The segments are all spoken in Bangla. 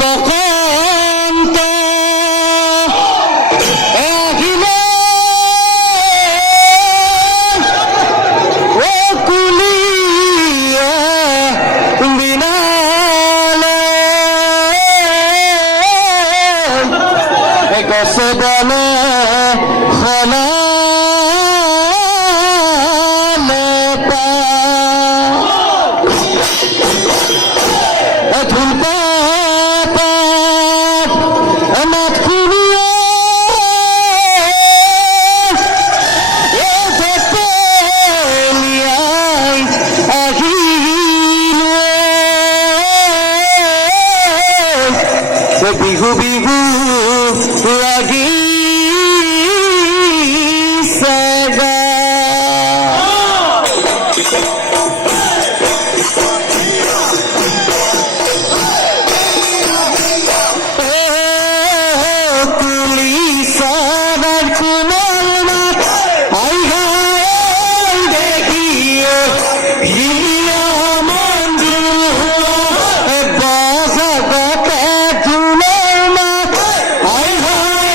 বসন্ত আহিলে ও কুলিয়ে বিনালে গছে বলে খনালে পা ধুলপা মাত কুলিয়ে বিহু বিহু লাগি সগা কুলি সাবার কুমাল মাত আই গায় দেখিও হিয়া মঞ্জু বাজা গাতে কুমাল মাত আই গায়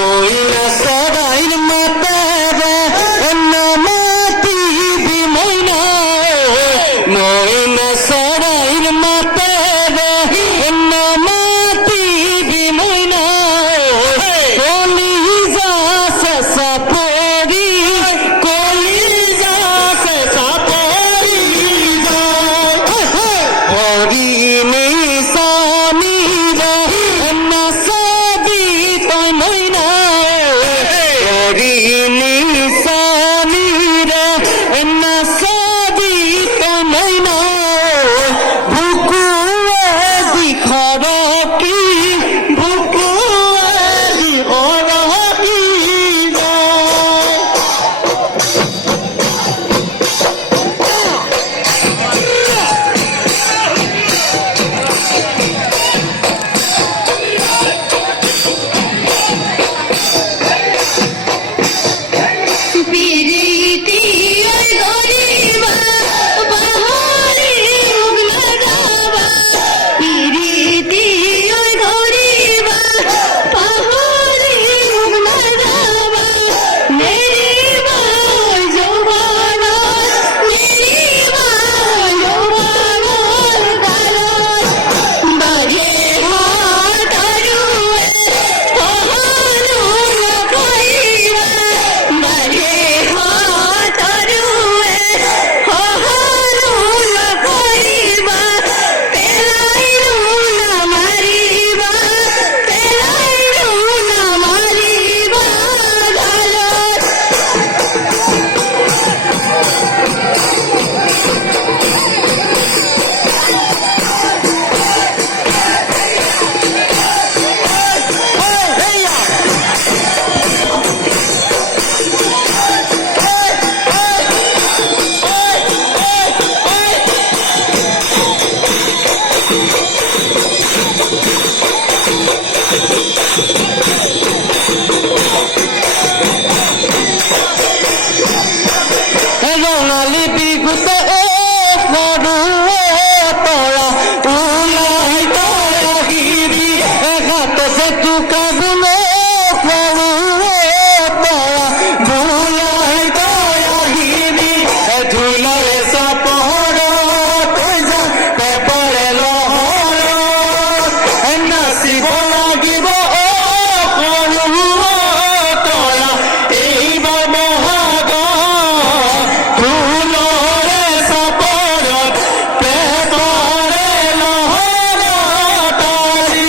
ময়না সরাইর মাতারা নামাতি দি ময়না ময়না সরাইর মাতারা নামাতি দি ময়না কলিজা সসা পরি কলিজা সসা পরি হরি নিসানি রে নাসাদি তোই ময়না হরি নিসানি রে নাসাদি তোই ময়না বুকুয়ে দিখরকি বুকুয়ে দিখরকি পিরিতি ওই গরিবা বাহারি উগলা যাবা পিরিতি ওই গরিবা বাহারি উগলা যাবা মেরিবা জওয়ানা মেরিবা জওয়ানা কালো বাজে হাতারু কহানো কইরা বাজে হাতারু কহানো কইবা পেলাইরু না মারিবা পেলাইরু না মারিবা গালো রঙালি বিগুতে ফড়ুয়ে তোরা উলাই তোরা গিরি হাতে সে তুকাগুলো ফড়ুয়ে তোরা ভুলাই তোরা গিরি ধুলারে সাপড় তুজা পেপড়ে লহর নাসিব লাগিব ফড়ুয়ে তোরা এইবার মহাগ ফুলরে সাপড় পেপড়ে লহর তারি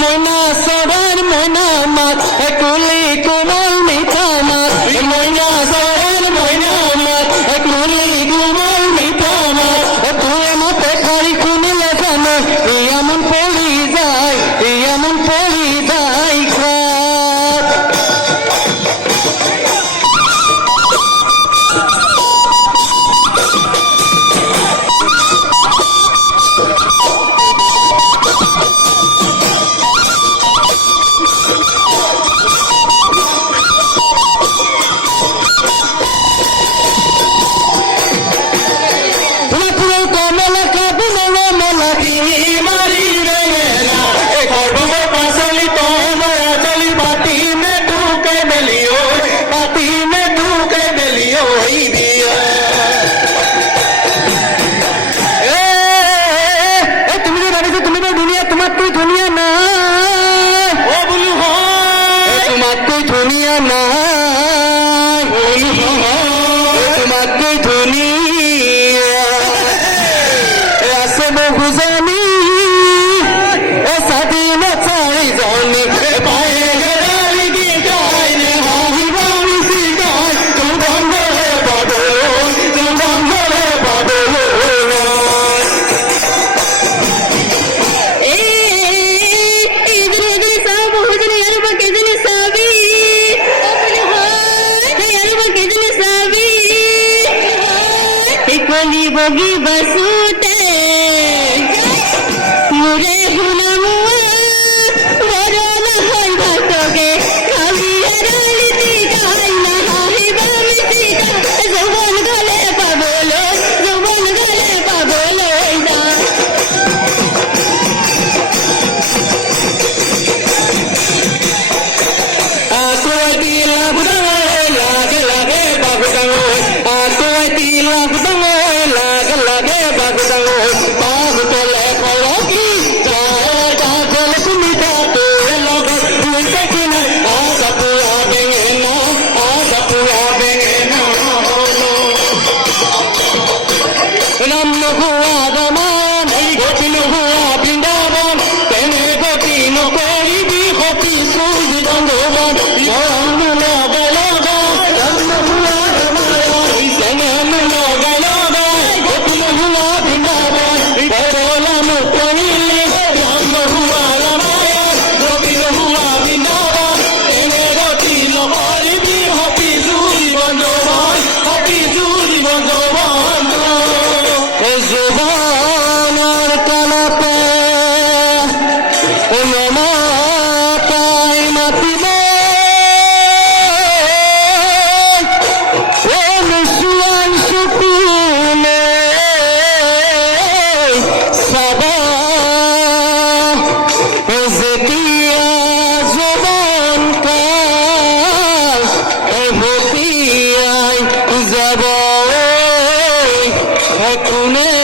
ময়না সরার ময়না মাছ কুলি কোমল মিঠা মাছ ময়না সরার ময়না মাছ কুলি কোমল মিঠা মাছ তুই মতে খাই শুনিলে জানো এমন পড়ি যায় এমন পড়ি যায় খাত গুজানি স্বাধীনতায় জানি পায়ে গেলি কি গাই রে হাহিবা মিশি গাই জঙ্গলে বাদল बोगी बसूते मुरे हुनमुआ बरोला होई भटोगे कवि हरालिती गाई ना हाही बामिती जवन गले पाबोलो दा तूने